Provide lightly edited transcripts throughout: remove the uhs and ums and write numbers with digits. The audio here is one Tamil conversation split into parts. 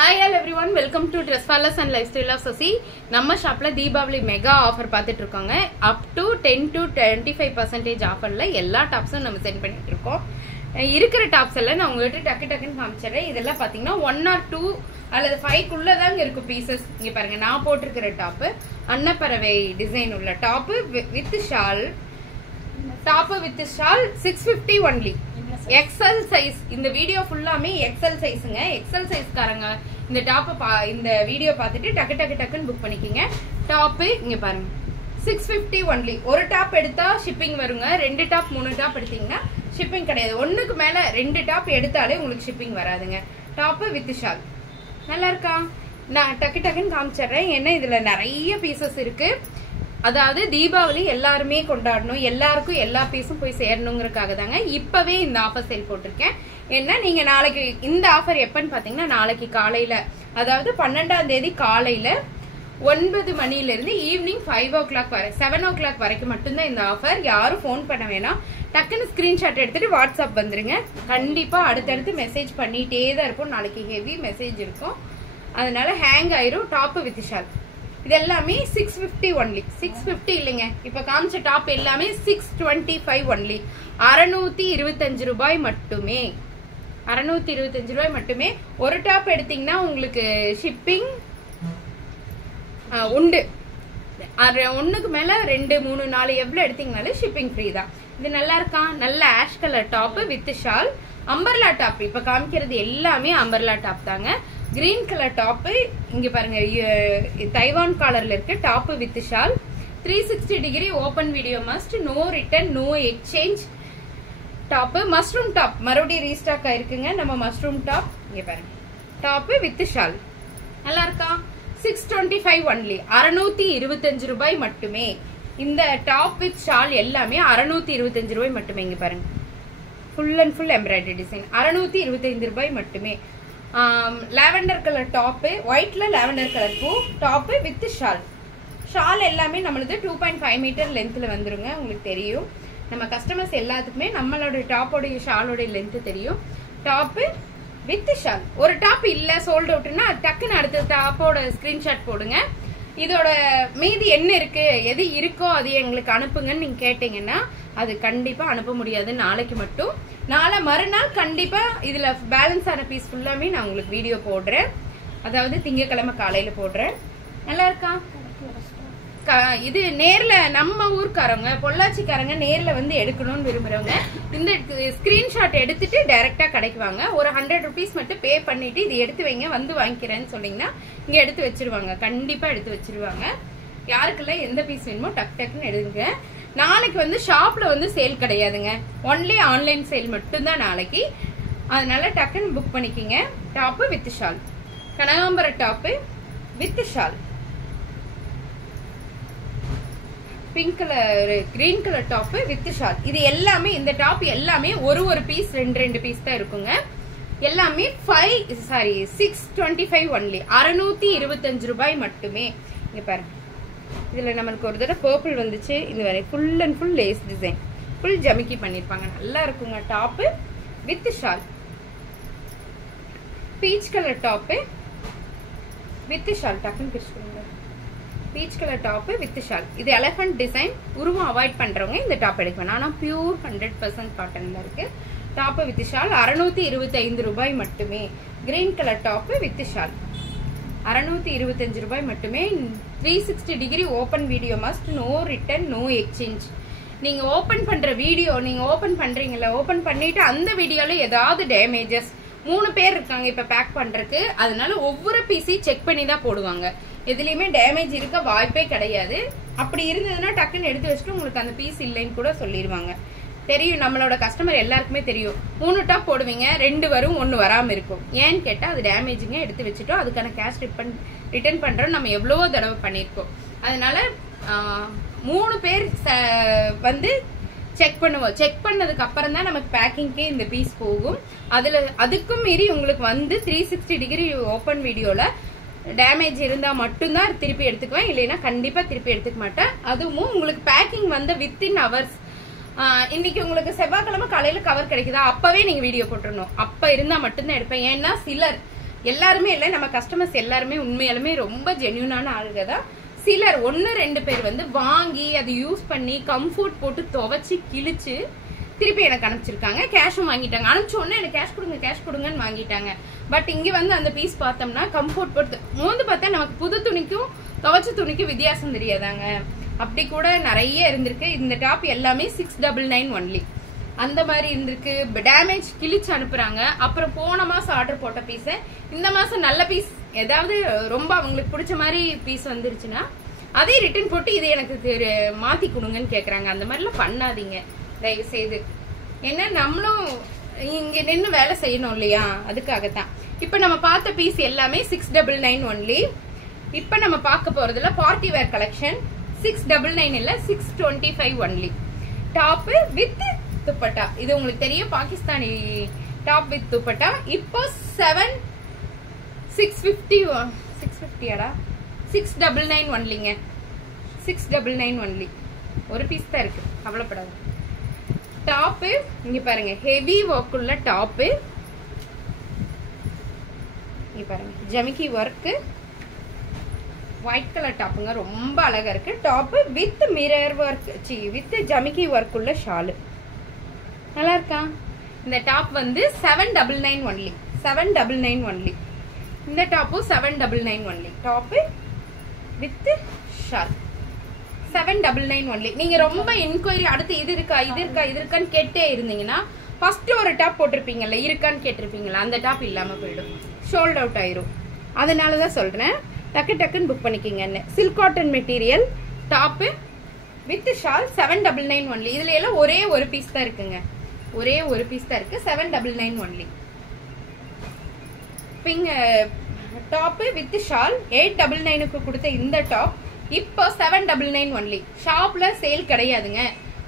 Hi all everyone, welcome to Dress Palace and Lifestyle of Sasi. நம்ம ஷாப்ல தீபாவளி மெகா ஆஃபர் பார்த்துட்டு இருக்காங்க. அப் டு 10 to 25% ஆஃபர்ல எல்லா டாப்ஸும் நம்ம சென்ட் பண்ணிட்டு இருக்கோம். இருக்கிற டாப்ஸ் எல்லாம் நான் உங்களுக்கு டக்குன்னு காமிச்சறேன். இதெல்லாம் பாத்தீங்கன்னா 1 or 2 அல்லது 5 குள்ள தான் இருக்கும் பீசஸ். இங்க பாருங்க, நான் போட்டுக்கிற டாப் அன்னப்பறவை டிசைன் உள்ள top with shawl. Top with shawl 650 only. XL size. இந்த வீடியோ ஃபுல்லாமே எக்ஸ்எல் சைஸ்ங்க. எக்ஸ்எல் சைஸ்காரங்க இந்த டாப் இந்த வீடியோ பார்த்துட்டு டக்குன்னு புக் பண்ணிக்கிங்க. டாப் இங்க பாருங்க 650 only. ஒரு டாப் எடுத்தா ஷிப்பிங் வருங்க. 2 டாப் 3 டாப் எடுத்தீங்கன்னா ஷிப்பிங் கிடையாது. ஒண்ணுக்கு மேல 2 டாப் எடுத்தாலே உங்களுக்கு ஷிப்பிங் வராதுங்க. டாப் வித் ஷால் நல்லா இருக்கா? நான் டக்குன்னு காமிச்சிடுறேன். ஏன்னா இதுல நிறைய பீசஸ் இருக்கு. அதாவது தீபாவளி எல்லாருமே கொண்டாடணும், எல்லாருக்கும் எல்லா பீஸும் போய் சேரணுங்கிறதுக்காக தாங்க இப்பவே இந்த ஆஃபர் சேல் போட்டிருக்கேன். ஏன்னா நீங்க நாளைக்கு இந்த ஆஃபர் எப்பன்னு பாத்தீங்கன்னா நாளைக்கு காலையில, அதாவது 12ஆம் தேதி காலையில 9 மணில இருந்து ஈவினிங் 5 o'clock வரை 7 o'clock வரைக்கும் மட்டும்தான் இந்த ஆஃபர். யாரும் போன் பண்ண வேணாம். டக்குன்னு ஸ்கிரீன்ஷாட் எடுத்துட்டு வாட்ஸ்அப் வந்துருங்க. கண்டிப்பா அடுத்தடுத்து மெசேஜ் பண்ணிட்டே தான் இருக்கும். நாளைக்கு ஹெவி மெசேஜ் இருக்கும், அதனால ஹேங் ஆயிரும். டாப் வித் ஷால் இது எல்லாமே 650 only. 650 இல்லைங்க, இப்ப காமிச்ச டாப் எல்லாமே 625 only. 625 ரூபாய் மட்டுமே. 625 ரூபாய் மட்டுமே. ஒரு டாப் எடுத்தீங்கன்னா உங்களுக்கு ஷிப்பிங் உண்டு. ஒண்ணுக்கு மேல 2 3 4 எவ்வளவு எடுத்தீங்கனாலும் ஷிப்பிங் ஃப்ரீ தான். இது நல்லா இருக்கா? நல்ல ash colour top with shawl. Umbrella top இப்ப காமிக்கிறது எல்லாமே அம்பர்லா டாப் தாங்க. கிரீன் கலர் டாப் இங்க பாருங்க, தைவான் காலர்ல இருக்கு. Top with shawl 360 degree open video must, no return no exchange. Top mushroom top மறுபடியும் ரீஸ்டாக் ஆயிருக்குங்க. நம்ம மஷ்ரூம் டாப் இங்க பாருங்க, டாப் வித் ஷால் நல்லா இருக்கா? 625 only. 625 ரூபாய் மட்டுமே. இந்த டாப் வித் ஷால் எல்லாமே 625 ரூபாய் மட்டுமே. இங்க பாருங்க, full and full embroidery design. 625 ரூபாய் மட்டுமே. லாவெண்டர் கலர் டாப், ஒயிட்ல லாவெண்டர் கலர் பூ. Top with shawl. ஷால் எல்லாமே நம்மளது 2.5 மீட்டர் லென்த்ல வந்துருங்க. உங்களுக்கு தெரியும், நம்ம கஸ்டமர்ஸ் எல்லாத்துக்குமே நம்மளோட டாப்போட ஷாலோட லென்த் தெரியும். Top with shawl. ஒரு டாப் இல்ல சோல்ட் அவுட்னா டக்குன்னு அடுத்த டாப்போட ஸ்கிரீன்ஷாட் போடுங்க. இதோட மீதி என்ன இருக்கு, எது இருக்கோ அது எங்களுக்கு அனுப்புங்கன்னு நீங்க கேட்டீங்கன்னா அது கண்டிப்பா அனுப்ப முடியாது நாளைக்கு மட்டும். நாளை மறுநாள் கண்டிப்பா இதுல பேலன்ஸ் ஆன பீஸ் ஃபுல்லாமே நான் உங்களுக்கு வீடியோ போடுறேன். அதாவது திங்கட்கிழமை காலையில போடுறேன். நல்லா இருக்கா? இது நேர்ல நம்ம ஊர்க்காரங்க பொள்ளாச்சிக்காரங்க நேர்ல வந்து எடுக்கணும்னு விரும்புறவங்க இந்த ஸ்கிரீன்ஷாட் எடுத்துட்டு டைரக்டா கடைக்கு வாங்க. ஒரு 100 rupees மட்டும் பே பண்ணிட்டு இது எடுத்து வைங்க, வந்து வாங்கிக்கிறேன்னு சொன்னீங்கன்னா இங்க எடுத்து வச்சிருவாங்க. கண்டிப்பா எடுத்து வச்சிருவாங்க. யாருக்கெல்லாம் எந்த பீஸ் வேணுமோ டக்குன்னு எடுங்க. நாளைக்கு வந்து ஷாப்ல வந்து சேல் கிடையாதுங்க, ஒன்லி ஆன்லைன் சேல் மட்டும்தான் நாளைக்கு. அதனால டக்குன்னு புக் பண்ணிக்கிங்க. டாப் வித் ஷால், கனகாம்பர top with shawl, pink colour green colour top with shawl. இது எல்லாமே இந்த டாப் எல்லாமே ஒரு பீஸ் 2 பீஸ் தான் இருக்குங்க. எல்லாமே 625 only. 625 ரூபாய் மட்டுமே. இங்க பாருங்க, இதுல நம்மளுக்கு ஒரு தடவை பர்பிள் வந்துச்சு. இது வரை full and full lace design, full ஜமிக்கி பண்ணிருப்பாங்க. நல்லா இருக்குங்க. Top with shawl. Peach colour top with shawl. டக்குன்னு பிரிச்சுக்கோங்க. Peach colour top with shawl. இது எலிஃபண்ட் டிசைன். உருவம் அவாய்ட் பண்றவங்க இந்த டாப் எடுக்க வேணாம். ஆனா பியூர் 100% காட்டன்ல இருக்கு. டாப் வித் ஷால் 625 ரூபாய் மட்டுமே. Green colour top with shawl 625 ரூபாய் மட்டுமே. 360 degree open video must, no return no exchange. நீங்க ஓபன் பண்ற வீடியோ, நீங்க ஓபன் பண்றீங்கல்ல, ஓபன் பண்ணிட்டு அந்த வீடியோல ஏதாவது டேமேஜஸ், 3 பேர் இருக்காங்க இப்ப பேக் பண்றதுக்கு, அதனால ஒவ்வொரு பீஸையும் செக் பண்ணி தான் போடுவாங்க. எதுலயுமே டேமேஜ் இருக்க வாய்ப்பே கிடையாது. அப்படி இருந்ததுன்னா டக்குன்னு எடுத்து வச்சுட்டு உங்களுக்கு அந்த பீஸ் இல்லைன்னு கூட சொல்லிடுவாங்க. தெரியும், நம்மளோட கஸ்டமர் எல்லாருக்குமே தெரியும். 3 டாப் போடுவீங்க, 2 வரும், 1 வராம இருக்கும். ஏன்னு கேட்டா அது டேமேஜிங்க, எடுத்து வச்சுட்டோம். அதுக்கான கேஷ் ரிட்டர்ன் பண்றோம். நம்ம எவ்வளவோ தடவை பண்ணிருக்கோம். அதனால 3 பேர் வந்து செக் பண்ணுவோம். செக் பண்ணதுக்கு அப்புறம் தான் நமக்கு பேக்கிங்கே இந்த பீஸ் போகும். அதுக்கும் மீறி உங்களுக்கு வந்து 360 டிகிரி ஓபன் வீடியோல டேமேஜ் இருந்தா மட்டும்தான் திருப்பி எடுத்துக்குவேன், இல்லைன்னா கண்டிப்பா திருப்பி எடுத்துக்க மாட்டேன். அதுவும் உங்களுக்கு பேக்கிங் வந்து வித்தின் ஹவர்ஸ். இன்னைக்கு உங்களுக்கு செவ்வாய்க்கிழமை காலையில கவர் கிடைக்குதா, அப்பவே நீங்க வீடியோ போட்டுறணும். அப்ப இருந்தா மட்டும்தான் எடுப்பேன். ஏன்னா சிலர் எல்லாருமே இல்லை, நம்ம கஸ்டமர்ஸ் எல்லாருமே உண்மையாலுமே ரொம்ப ஜென்யூனான ஆளுங்க தான். சிலர் 1-2 பேர் வந்து வாங்கி அதை யூஸ் பண்ணி கம்ஃபர்ட் போட்டு துவைச்சி கிழிச்சு திருப்பி எனக்கு அனுப்பிச்சிருக்காங்க. கேஷும் வாங்கிட்டாங்க. அனுப்பிச்ச உடனே எனக்கு கேஷ் கொடுங்கன்னு வாங்கிட்டாங்க. பட் இங்க வந்து அந்த பீஸ் பார்த்தோம்னா கம்ஃபர்ட் போட்டு மோந்து பார்த்தா நமக்கு புது துணிக்கும் துவைச்ச துணிக்கும் வித்தியாசம் தெரியாதாங்க. அப்படி கூட நிறைய இருந்திருக்கு. இந்த டாப் எல்லாமே 699 ஒன்லி. அந்த மாதிரி இருந்திருக்கு. டேமேஜ் கிழிச்சு அனுப்புறாங்க. அப்புறம் போன மாசம் ஆர்டர் போட்ட பீஸை இந்த மாசம் நல்ல பீஸ் ஏதாவது ரொம்ப அவங்களுக்கு பிடிச்ச மாதிரி பீஸ் வந்துருச்சுன்னா அதே ரிட்டர்ன் போட்டு இது எனக்கு மாத்தி கொடுங்கன்னு கேக்குறாங்க. அந்த மாதிரிலாம் பண்ணாதீங்க தயவு செய்து. ஏன்னா நம்மளும் இங்க நின்று வேலை செய்யணும் இல்லையா, அதுக்காகத்தான். இப்ப நம்ம பார்த்த பீஸ் எல்லாமே 699 ஒன்லி. இப்ப நம்ம பார்க்க போறதுல பார்ட்டி வேர் கலெக்ஷன் 699 இல்ல 625 ஒன்லி. Top with dupatta. இது உங்களுக்கு தெரியும், பாகிஸ்தானி டாப் வித் துப்பட்டா. இப்போ 699 ஒன்லிங்க. 699 ஒன்லி. ஒரு பீஸ் தான் இருக்கு, கவலைப்படாது. டாப் இங்க பாருங்க, ஹெவி ஒர்க் உள்ள டாப். இங்க பாருங்க, ஜமிக்கி ஒர்க், ஒயிட் கலர் டாப்புங்க, ரொம்ப அழகா இருக்கு. Top with mirror work, with ஜமிக்கி ஒர்க் உள்ள ஷாலு. நல்லா இருக்கா? இந்த டாப் வந்து 799 ஒன்லி. 799 ஒன்லி. இந்த டாப்பும் 799 ஒன்லி. டாப் வித் ஷால் 799 ஒன்லி. நீங்க ரொம்ப என்கொயரி அடுத்து இது இருக்கான்னு கேட்டே இருந்தீங்கன்னா ஃபர்ஸ்ட் ஒரு டாப் போட்டிருப்பீங்கல்ல, இருக்கான்னு கேட்டிருப்பீங்களா, அந்த டாப் இல்லாம போயிடும், சோல்ட் அவுட் ஆயிரும். அதனாலதான் சொல்றேன், டக்குன்னு புக் பண்ணிக்கிங்கன்னு. Silk cotton material top with shawl 799 only. இதுல எல்லாம் ஒரே ஒரு பீஸ் தான் இருக்குங்க, ஒரே ஒரு பீஸ் தான் இருக்கு. 799 ஒன்லி. பிங்க டாப் வித் ஷால் 899க்கு கொடுத்த இந்த டாப் இப்போ 799 ஒன்லி. ஷாப்ல சேல் கிடையாதுங்க.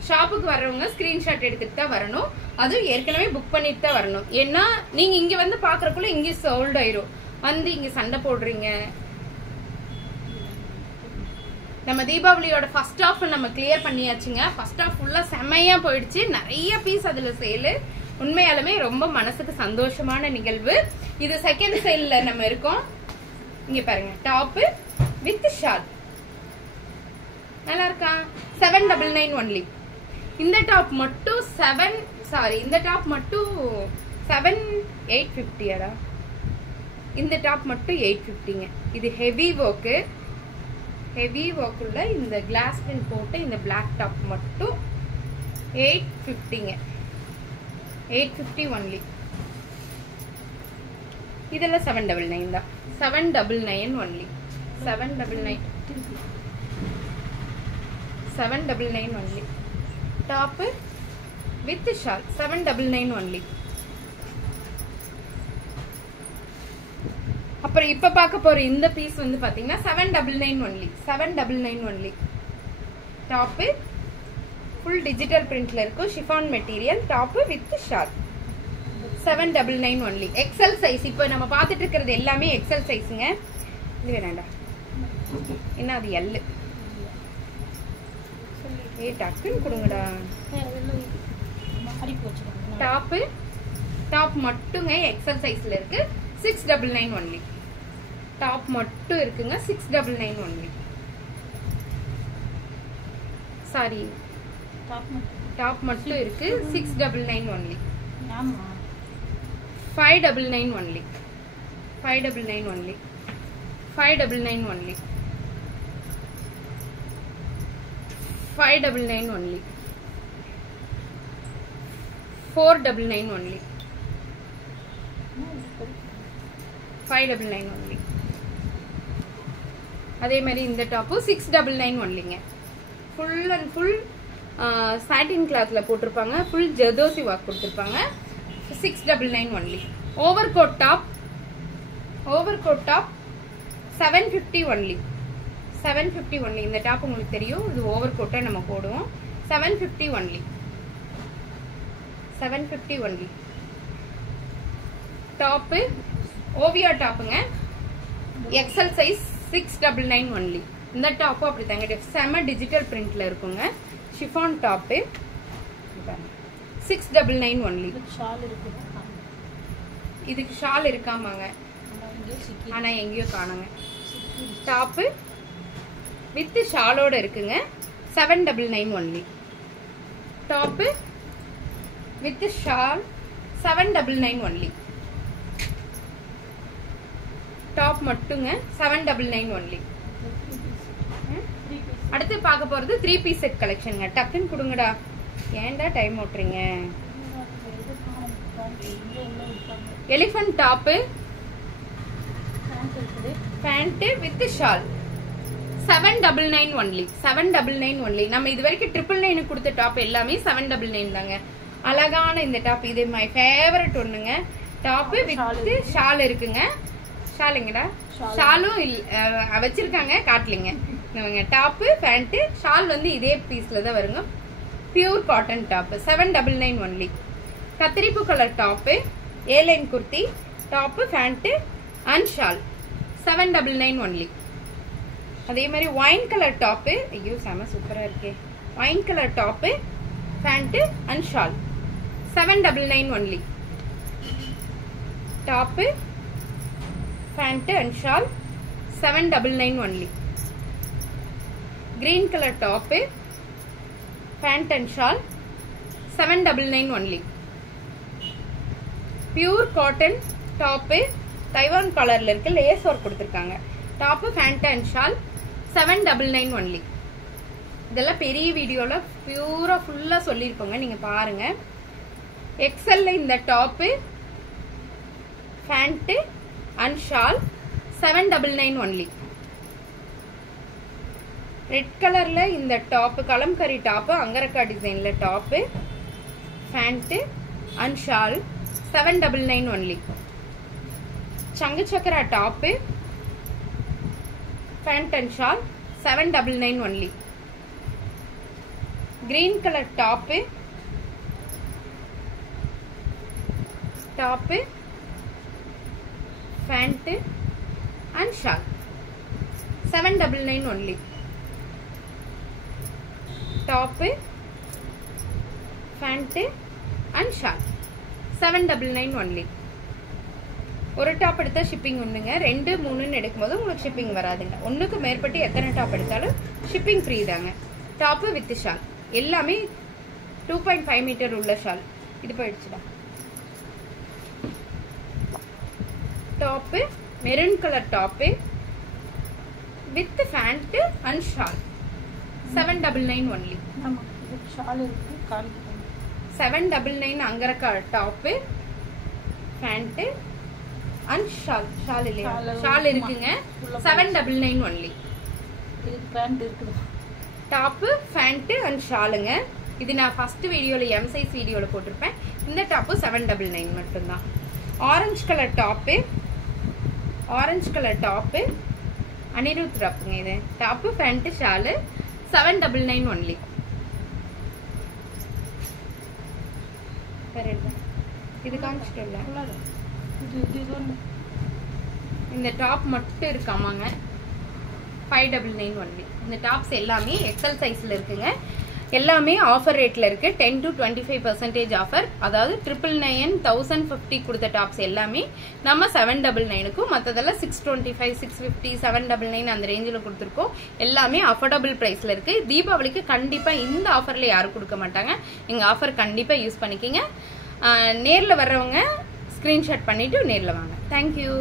ஷாப்புக்கு வர்றவங்க ஸ்கிரீன்ஷாட் எடுத்துட்டு தான் வரணும். அதுவும் ஏற்கனவே புக் பண்ணிட்டு தான் வரணும். ஏன்னா நீங்க இங்க வந்து பாக்குறதுக்குள்ள இங்க சோல்ட் ஆயிரும். வந்து இங்க சண்டை போடுறீங்க. நம்ம தீபாவளியோட ஃபர்ஸ்ட் ஆஃப் நம்ம கிளியர் பண்ணியாச்சுங்க. ஃபர்ஸ்ட் ஆஃப் ஃபுல்லா செம்மையா போயிடுச்சு. நிறைய பீஸ் அதுல சேலு. உண்மையாலுமே ரொம்ப மனசுக்கு சந்தோஷமான நிகழ்வு இது. செகண்ட் சேல்ல நம்ம இருக்கோம். இங்க பாருங்க, டாப் வித் ஷால் நல்லா இருக்கா? 799 ஒன்லி. இந்த டாப் மட்டும் 850. இந்த டாப் மட்டும் 850ங்க. இது ஹெவி ஒர்க்கு. ஹெவி ஒர்க் உள்ள இந்த கிளாஸ் பிரிண்ட் போட்டு இந்த பிளாக் டாப் மட்டும் 850ங்க. 850 ஒன்லி. இதெல்லாம் 799 தான். 799 only. 799 only. Top with shawl 799 only. அப்புறம் இப்ப பார்க்க போற இந்த பீஸ் வந்து பாத்தீங்கன்னா 799 only. 799 only. Top full digital பிரிண்ட்ல இருக்கும், chiffon material. Top with shawl 799 only. XL size. இப்போ நம்ம பார்த்துட்டு இருக்கிறது எல்லாமே எக்ஸல் சைஸுங்க. இது வேணாண்டா, என்ன அது எல். டக்குன்னு கொடுங்கடா. டாப் மட்டுங்க எக்ஸல் சைஸ்ல இருக்கு. 699 ஒன்லி. டாப் மட்டும் இருக்குங்க. 699 ஒன்லி. சாரி, டாப் மட்டும் இருக்கு. 699 only. 599 only. 599 only. 599 only. 599 only. 499 only. 599 only. அதே மாதிரி இந்த டாப்பும் 699 ஒன்லிங்க. ஃபுல் அண்ட் ஃபுல் சாட்டின் கிளாத்ல போட்டிருப்பாங்க. ஃபுல் ஜெர்தோசி ஒர்க் கொடுத்துருப்பாங்க. 699 only. Over coat top 750 only. 750 only. இந்த டாப் உங்களுக்கு தெரியும், இது ஓவர் கோட்டா நம்ம போடுவோம். 750 ஒன்லி. 750 ஒன்லி. டாப் ஓவியா டாப்புங்க, எக்ஸல் சைஸ் 699 ஒன்லி. இந்த டாப்பும் அப்படி தாங்க, செம டிஜிட்டல் பிரிண்ட்ல இருக்குங்க. Chiffon top 699 only. இதுக்கு ஷால் இருக்காமாங்க. ஆனா எங்கேயோ காணுங்க. டாப்பு வித் ஷாலோட இருக்குங்க. 799 only. Top with shawl 799 only. Top மட்டுங்க 799 ஒன்லி. அடுத்து பார்க்க போறது 3 பீஸ் செட் கலெக்ஷனுங்க. டக்குன்னு கொடுங்கடா, ஏன்டா டைம் ஓட்டுறீங்க? Elephant top pant with shawl 799 only. 799 only. நம்ம இது வரைக்கும் 999 கொடுத்த டாப் எல்லாமே 799 தாங்க. அழகான இந்த டாப், இது மை ஃபேவரட் ஒண்ணுங்க. டாப் வித் ஷால் இருக்குங்க. ஷால் எங்கடா? ஷாலும் வச்சிருக்காங்க, காட்டலிங்க. டாப்பு பேண்ட் ஷால் வந்து இதே பீஸ்ல தான் வருங்க. Pure cotton top 799 only. கத்திரிப்பு colour top, A line kurti, top pant and shawl 799 only. அதே மாதிரி ஒயின் கலர் டாப்பு, ஐயோ செம சூப்பரா இருக்கே. Wine colour top pant and shawl 799 only. Top pant and shawl 799 only. green color top, pant and shawl 799 only. Pure cotton top, Taiwan color la irukku, lace work kuduthirukanga. Top, pant and shawl 799 only. இதெல்லாம் பெரிய வீடியோல பியூரா ஃபுல்லா சொல்லிருக்கோங்க, நீங்க பாருங்க. எக்ஸல் ல இந்த top pant and shawl 799 only. Red கலர்ல இந்த டாப், கலம்கரி டாப், அங்கரக்கா டிசைன்ல top, pant and shawl 799 only. சங்கு சக்கரா top, pant and shawl 799 only. Green colour top, pant and shawl 799 only. Top pant and shawl 799 only. ஒரு டாப் எடுத்தா ஷிப்பிங் ஒண்ணுங்க. 2, 3 எடுக்கும்போது உங்களுக்கு ஷிப்பிங் வராதுங்க. ஒண்ணுக்கு மேற்பட்டு எத்தனை டாப் எடுத்தாலும் ஷிப்பிங் ஃப்ரீ தாங்க. டாப் வித் ஷால் எல்லாமே 2.5 மீட்டர் உள்ள ஷால். இது போயிடுச்சுடா. Top maroon colour top with pant and shawl 799 only. 799 angrakha top, pant and shawl. Shawl இல்லையா? ஷால் இருக்குங்க. 799 ஒன்லி. டாப் பேண்ட் அண்ட் ஷாலுங்க. இது நான் ஃபர்ஸ்ட் வீடியோல எம் சைஸ் வீடியோல போட்டிருப்பேன். இந்த டாப் 799 மட்டும்தான். ஆரஞ்சு கலர் டாப் அனிருத் டாப்புங்க. இது டாப் பேண்ட் ஷாலு 799 ஒன்லி. இது காமிச்சிட்டோம்ல, இந்த டாப் மட்டும் இருக்காமாங்க 599 ஒன்லி. இந்த டாப்ஸ் எல்லாமே எக்ஸல் சைஸ்ல இருக்குங்க. எல்லாமே ஆஃபர் ரேட்ல இருக்கு. 10 to 25% ஆஃபர். அதாவது 999 1050 கொடுத்த டாப்ஸ் எல்லாமே நம்ம 799க்கும், மற்றதெல்லாம் 625 650 799 அந்த ரேஞ்சில் கொடுத்துருக்கோம். எல்லாமே அஃபோர்டபுள் பிரைஸ்ல இருக்கு. தீபாவளிக்கு கண்டிப்பா இந்த ஆஃபர்ல யாரும் கொடுக்க மாட்டாங்க. எங்க ஆஃபர் கண்டிப்பா யூஸ் பண்ணிக்கிங்க. நேர்ல வர்றவங்க ஸ்கிரீன்ஷாட் பண்ணிட்டு நேர்ல வாங்க. தேங்க்யூ.